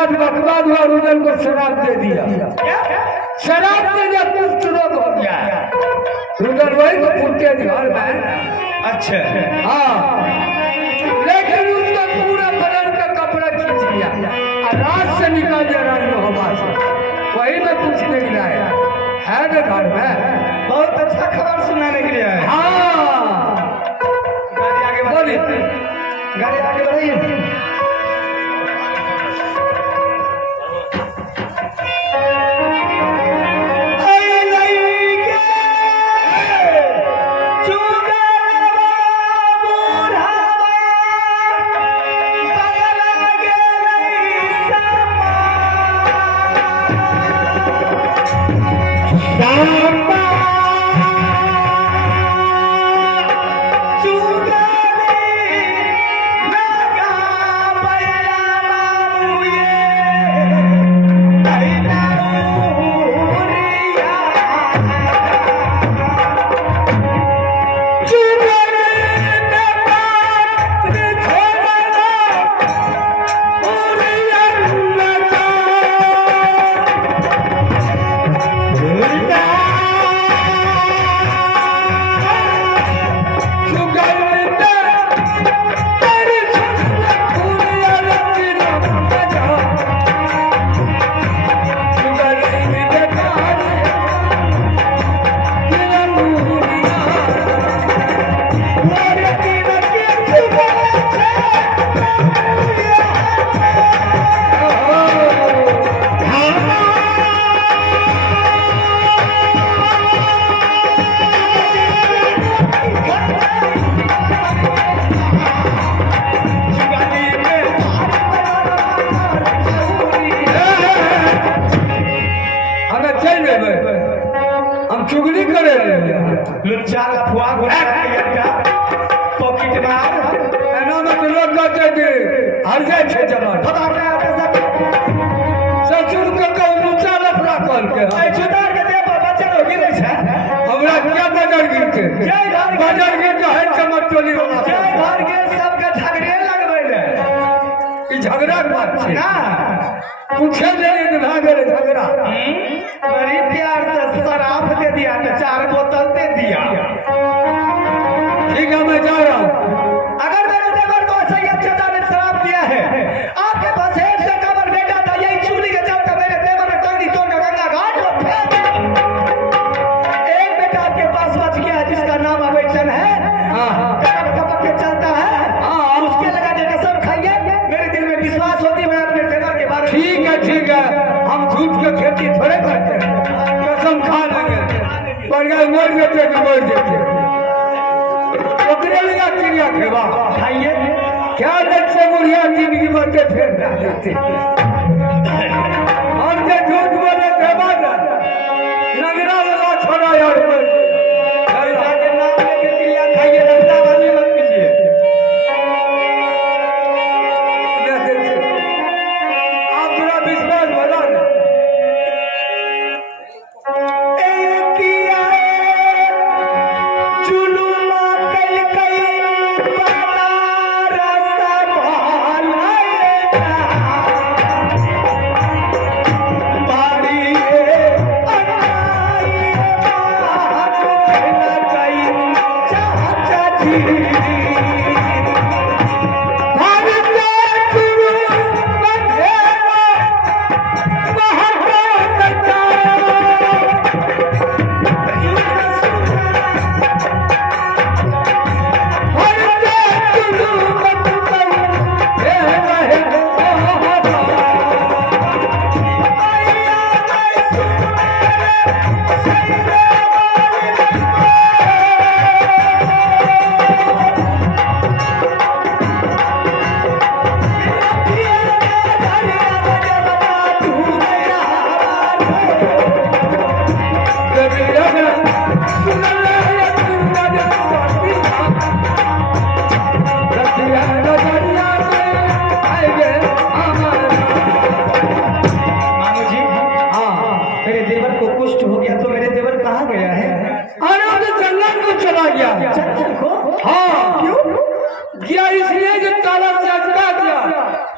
रात बकवाद हुआ, रुदल को शराब दे दिया। शराब दे दिया, कुछ रोग हो गया। रुदल वही तो फुटके घर में। अच्छा हाँ, लेकिन उसका पूरा बदन का कपड़ा खींच लिया और रात से निकाल दिया राजमहबा से। वही मैं पूछने के लिए आया है ना घर में। बहुत अच्छा खबर सुनाने के लिए आए। हाँ, गाड़ी आगे बढ़ाइए, गाड़ी आगे बढ़ाइए। हम चुगली करे लुच्चा लफुआ पॉकेट मार एना में तो लोग कहते थे हर जाए छे जमा ससुर के कहू लुच्चा लफड़ा कहल के ए जुदार के देह पर बच्चा हो गिरै छै। हमरा क्या बजर गिर के बजर गिर के है चमक टोली बना जय घर के सबके झगड़े लगबै ले। ई झगड़ा के बात छै ना पूछे ले भागे रे झगड़ा। बड़ी प्यार से शराब दे दिया तो 4 बोतल दे दिया। ठीक है मैं जा रहा हूँ। अगर मेरे देवर को सैयद चचा ने शराब दिया है, आपके पास एक से कबर बेटा था, यही चूली के चलते मेरे देवर ने टंगड़ी तोड़ गंगा घाट में फेंक दिया। एक बेटा आपके पास बच गया है जिसका नाम अवेचन है। कपक के चलता है, उसके लगा के कसम खाइए, मेरे दिल में विश्वास होती है अपने देवर के बारे में। ठीक है हम झूठ के खेती थोड़े करते हैं, कसम खा लेंगे बढ़िया मर जेते कि मर जेते ओकरे लगा चिड़िया खेवा खाइए। क्या लग से बुढ़िया जिंदगी मरते फिर जाते हम के झूठ बोले देवा ना नगरा लगा छोड़ा यार जाके नाम लेके चिड़िया खाइए, रफ्ताबाजी मत कीजिए। आप पूरा विश्वास भला ना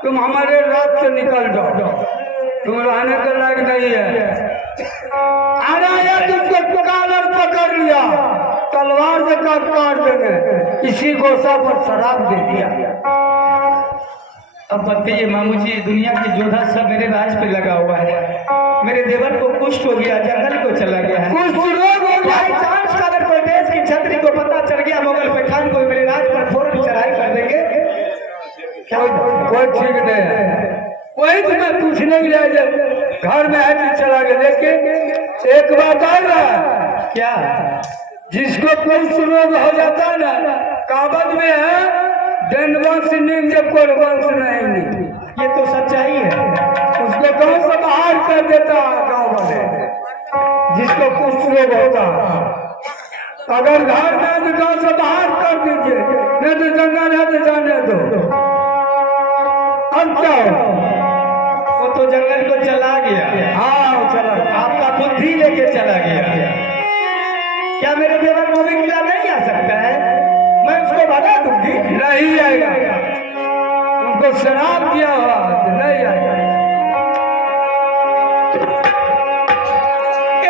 तुम हमारे रात से निकल जाओ। तुम रहने के लायक नहीं है। आया तुझको कालर पकड़ लिया, तलवार से काट देंगे। इसी गोसा पर शराब दे दिया। अब बताइए मामू जी, दुनिया के जोधा सब मेरे राज पे लगा हुआ है। मेरे देवर को कुष्ठ हो गया, जंगल को चला गया है। कुछ लोग हो गया। बाई चांस का अगर कोई देश की छतरी को पता चल गया, मुगल पठान को मेरे राज पर फौरन चढ़ाई कर देंगे। कोई ठीक नहीं है। वही तो मैं पूछने के लिए जब घर में है कि चला गया। लेकिन एक बात आएगा, क्या? जिसको कुछ रोग हो जाता है ना, काबज में है दंडवंश नीम जब कोई वंश नहीं। ये तो सच्चाई है। उसको गांव से बाहर कर देता है गांव वाले, जिसको कुछ रोग होता है। अगर घर में है तो गांव से बाहर कर दीजिए, नहीं तो जंगल है तो जाने दो। अब क्या हो? वो तो जंगल को चला गया। हाँ चला। आपका बुद्धि लेके चला गया। क्या मेरे देवर मूवी किला नहीं आ सकता है? मैं उसको भगा दूंगी। नहीं आएगा। उनको शराब दिया हुआ तो नहीं आएगा।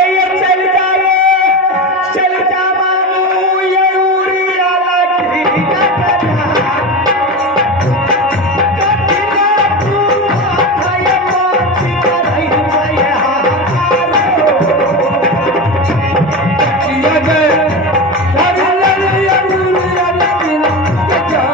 ये चल जा मामू, ये उड़िया लगी कटना। कटना तू हाथ ये पहुंची करई जाए हारो। किया गए ये उड़िया लगी कटना।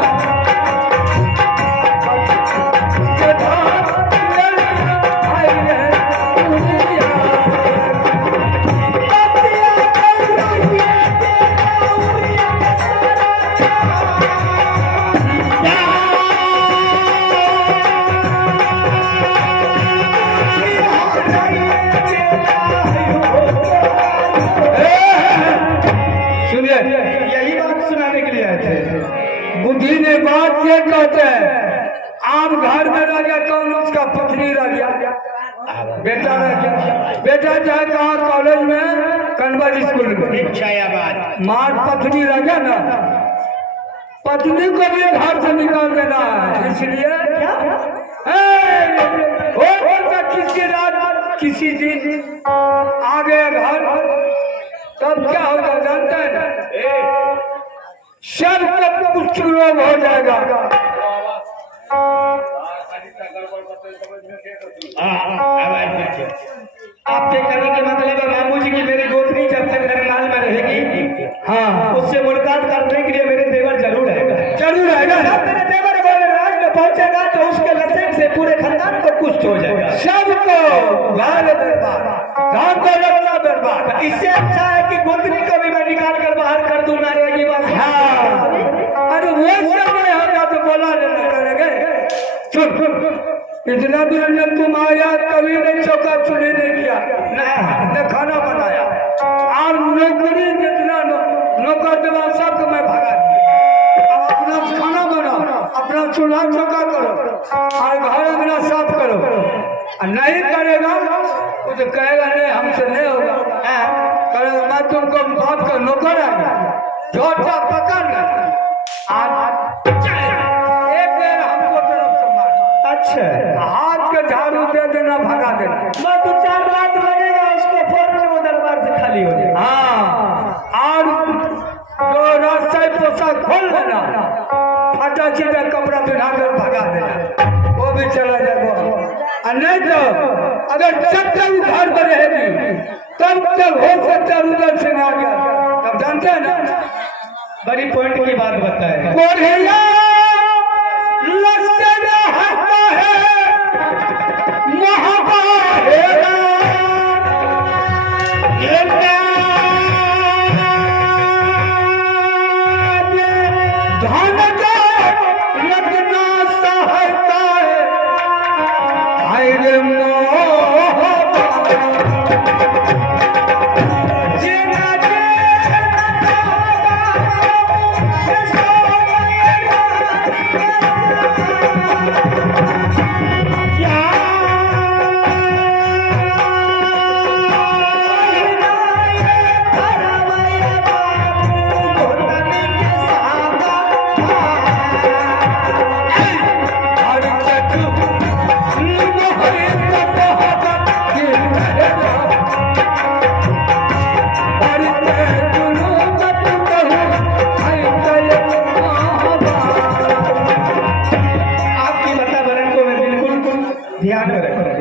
यही बात सुनाने के लिए आए थे। बुद्धि ने बात ये कहते हैं, आम घर में रह गया कौन, उसका पत्नी रह गया, बेटा रह गया। बेटा चाहे कहा कॉलेज में, कन्वर स्कूल में, मार पत्नी रह गया ना, पत्नी को भी घर से निकाल देना है। इसलिए होगा किसी रात किसी दिन आ गया घर, तब क्या होगा जानते हैं ना, सब तक कुछ रोग हो जाएगा। आपके कहने के मतलब है मामू जी की मेरी गोतनी जब तक रंगलाल में रहेगी, हाँ उससे मुलाकात करने के लिए मेरे देवर जरूर आएगा। जरूर आएगा। जब मेरे देवर बोले राज में पहुंचेगा तो उसके लसेट से पूरे खानदान को कुछ हो जाएगा। सबको घर बर्बाद, गांव को लगना बर्बाद। इससे अच्छा है कि गोतनी को भी मैं निकाल कर बाहर कर दूं, ना रहेगी बात। हाँ अरे वो समय होगा तो बोला नहीं करेंगे। चुप, इतना दिन जब तुम आया कभी ने चौका चुनी नहीं किया, न खाना बनाया। और नौकरी जितना नौकर जवाब सबको मैं भगा दिया। अब अपना खाना बनाओ, अपना चूल्हा चौका करो और घर अंगना साफ करो। नहीं करेगा वो तो कहेगा नहीं हमसे नहीं होगा। करेगा मैं तुमको बात कर नौकर आएगा, झोटा पकड़ लेना। एक दिन हमको तरफ से मार, अच्छा हाथ के झाड़ू दे देना, भगा देना। मैं 2-4 रात लगेगा उसको फौरन वो दरबार से खाली हो जाएगा। हाँ और जो रास्ता पोशाक खोल लेना, फटा चिटा कपड़ा पहना कर भगा देना, वो भी चला जाएगा। और नहीं तो अगर जब तक घर पर रहेगी तब तक हो सकता है उधर से आ गया। तब जानते हैं ना, बड़ी पॉइंट की बात बताए। कोढ़िया लश्कर हंसता है महाबाहेरा, धन लगना सहता है। हाय रे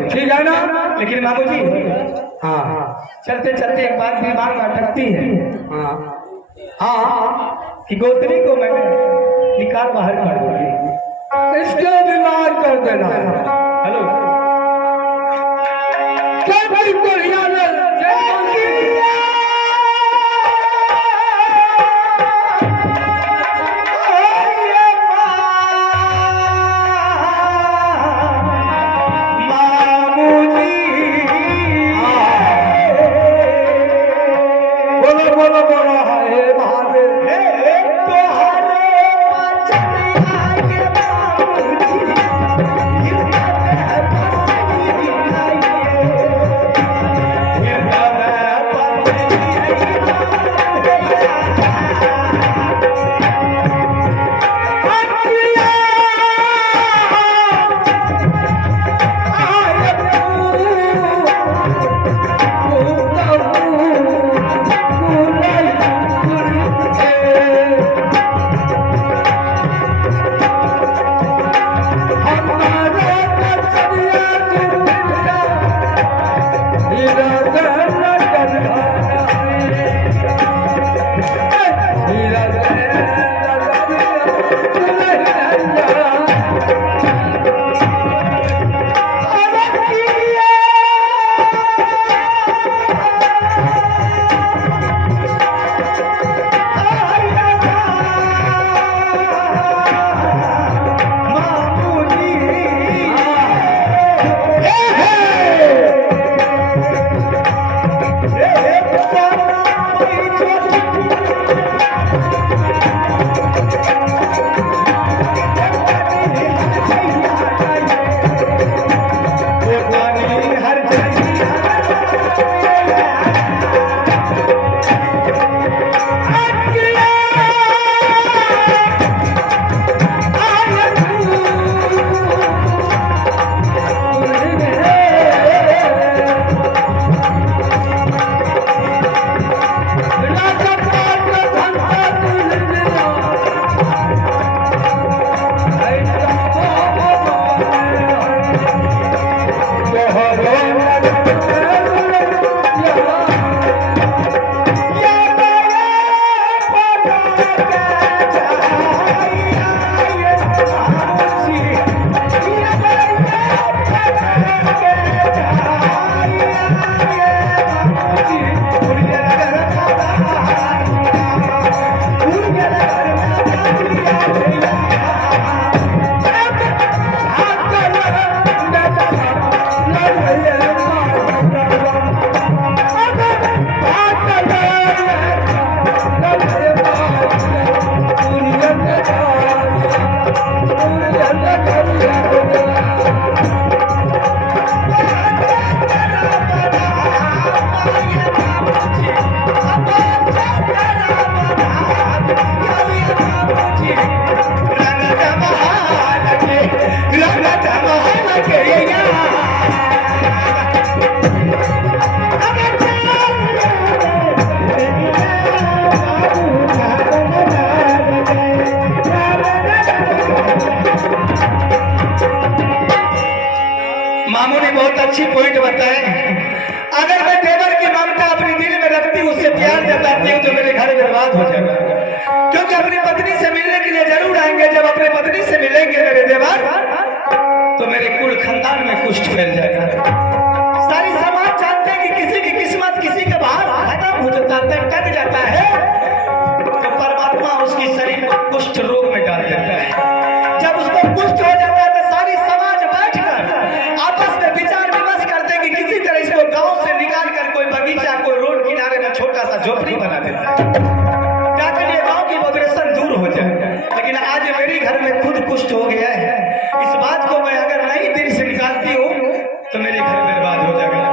ठीक है ना? लेकिन बाबूजी हाँ चलते चलते एक बात दिमाग में अटकती है हाँ हाँ कि गोतनी को मैंने निकाल बाहर कर दूंगी। इसको बीमार कर देना है। हेलो क्या बिल्कुल याद है? बोलो बोलो बोलो हे महादेव। मामू ने बहुत अच्छी पॉइंट बताए। अगर मैं देवर की ममता अपने दिल में रखती हूँ, उससे प्यार जताती हूँ, तो मेरे घर बर्बाद हो जाएगा। क्योंकि अपनी पत्नी से मिलने के लिए जरूर आएंगे। जब अपनी पत्नी से मिलेंगे मेरे देवर, तो मेरे कुल खानदान में कुष्ठ फैल जाएगा। सारी समाज जानते हैं कि किसी की किस्मत किसी के बाहर खत्म हो जाता है, कट जाता है, तो परमात्मा उसकी शरीर को कुष्ठ रोग में डाल देता है। जब उसको कुष्ठ हो जाता है तो सारी समाज बैठकर आपस में विचार विमर्श करते हैं कि किसी तरह इसको गांव से निकाल कर कोई बगीचा, कोई रोड किनारे में छोटा सा झोपड़ी बना देता है, ताकि ये गांव की मॉडरेशन दूर हो जाए। लेकिन आज मेरे घर में खुद कुष्ठ हो गया है। इस बात को मैं अगर नहीं दिल से निकालती हूँ तो मेरे घर बर्बाद हो जाएगा।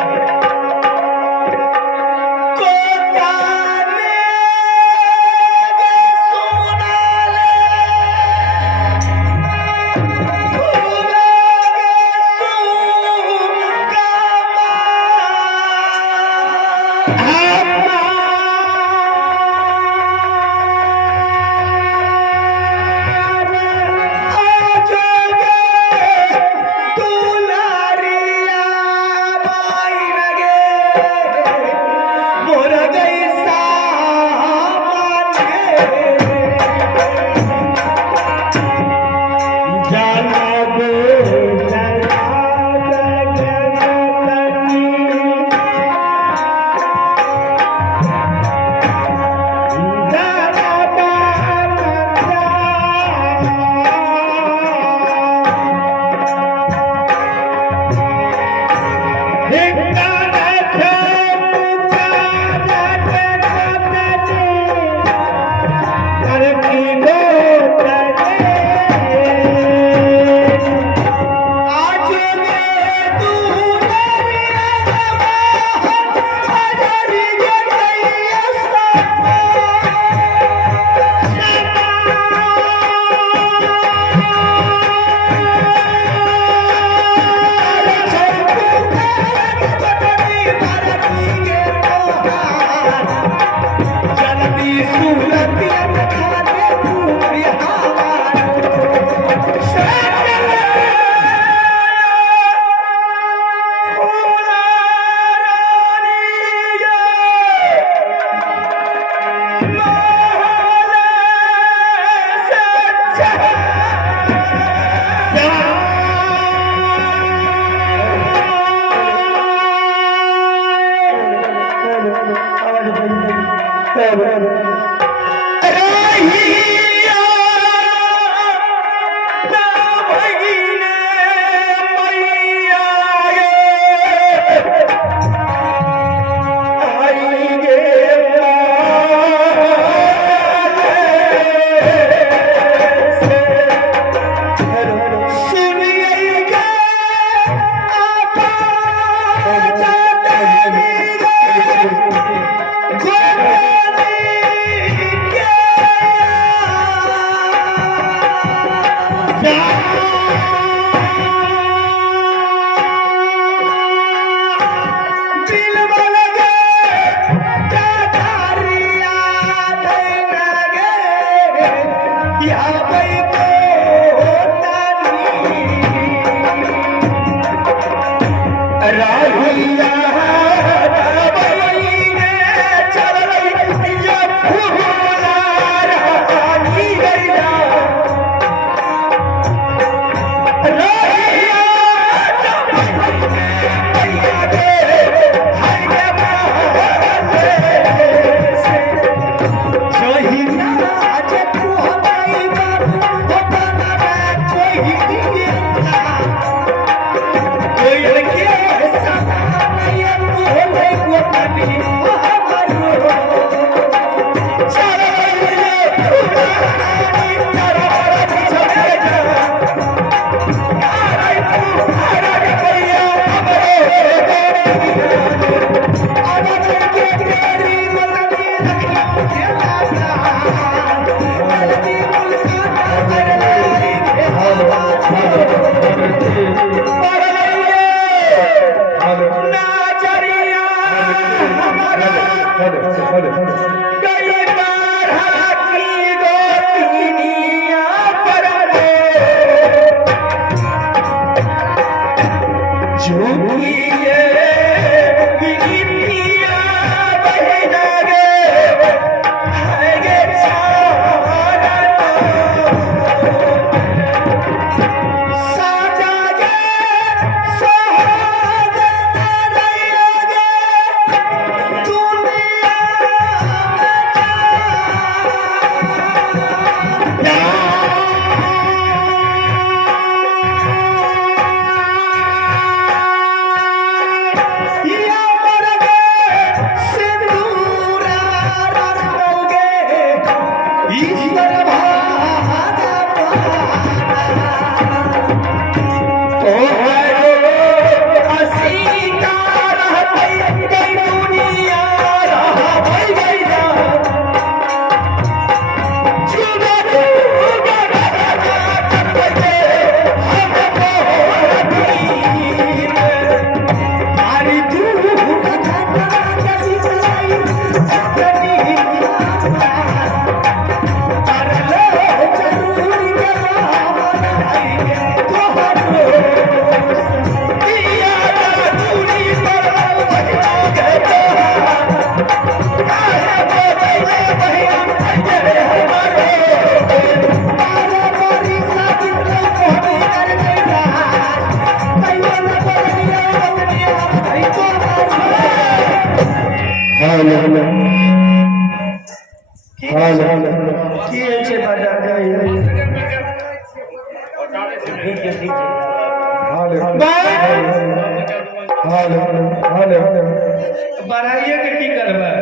बढ़ाइए के की करबे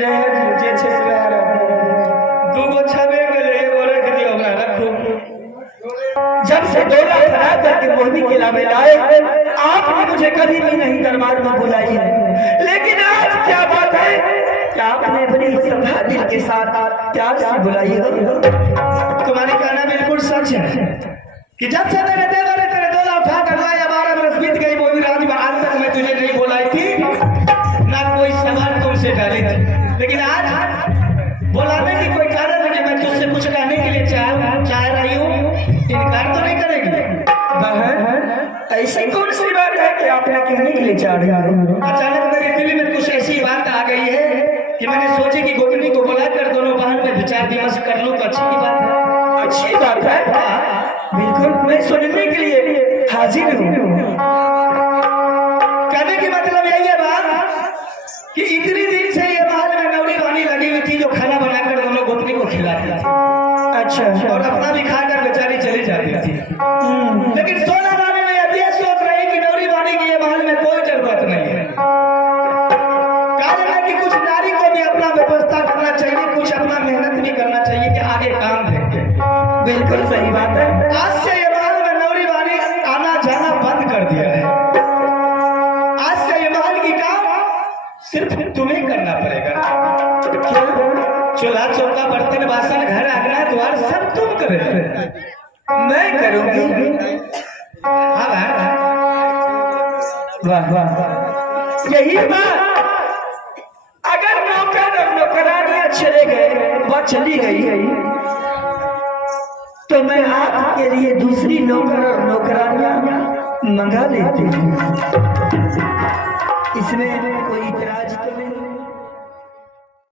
जे छै से दूगो छबे गेले एगो रख दियो हमरा रखू। जब से डोला खड़ा करके मोहनी किला में लाए आपने मुझे कभी भी नहीं दरबार में बुलाई है, लेकिन आज क्या बात है कि आपने बड़ी श्रद्धा दिल के साथ प्यार से बुलाई है। तुम्हारी कहना बिल्कुल सच है कि जब से मेरे देवर ने तेरे डोला उठा कर लाया 12 बरस बीत गई मोदी राज में, आज तक मैं तुझे नहीं बुलाई थी ना कोई सवाल तुमसे डाली थी, लेकिन आज बुलाने की कोई कारण है कि मैं तुझसे कुछ कहने के लिए चाह रही हूँ, इनकार तो नहीं करेगी। बहन ऐसी कौन सी बात है कि आपने कहने के लिए चाह रही हो? अचानक मेरे दिल में कुछ ऐसी बात आ गई है कि मैंने सोची कि गोपनी को बुलाकर दोनों बहन में विचार विमर्श कर लूं तो अच्छी बात है। अच्छी बात है, बिल्कुल मैं सुनने के लिए हाजिर हूँ। कहने की मतलब यही है बात कि इतनी दिन से ये महल में नौरी रानी लगी हुई थी जो खाना बनाकर दोनों गोपनी को खिलाती थी, अच्छा, और अपना भी खाकर बेचारी चली जाती थी। लेकिन सोना रानी ने अब ये सोच रही कि नौरी रानी की ये महल में कोई जरूरत नहीं है। कारण है कि कुछ नारी को भी अपना व्यवस्था करना चाहिए, कुछ अपना मेहनत भी करना चाहिए कि आगे काम देखे। बिल्कुल सही बात है। आज से ये महल में नौरी रानी आना जाना बंद कर दिया है। आज से ये महल की काम सिर्फ तुम्हें करना पड़ेगा। चूल्हा चौका बर्तन बासन घर आंगना द्वार सब तुम करे। मैं करूंगी। हाँ वाह वाह, यही बात अगर नौकर और नौकरानियां चले गए वह चली गई तो मैं आपके लिए दूसरी नौकर और नौकरानियां मंगा लेती हूँ।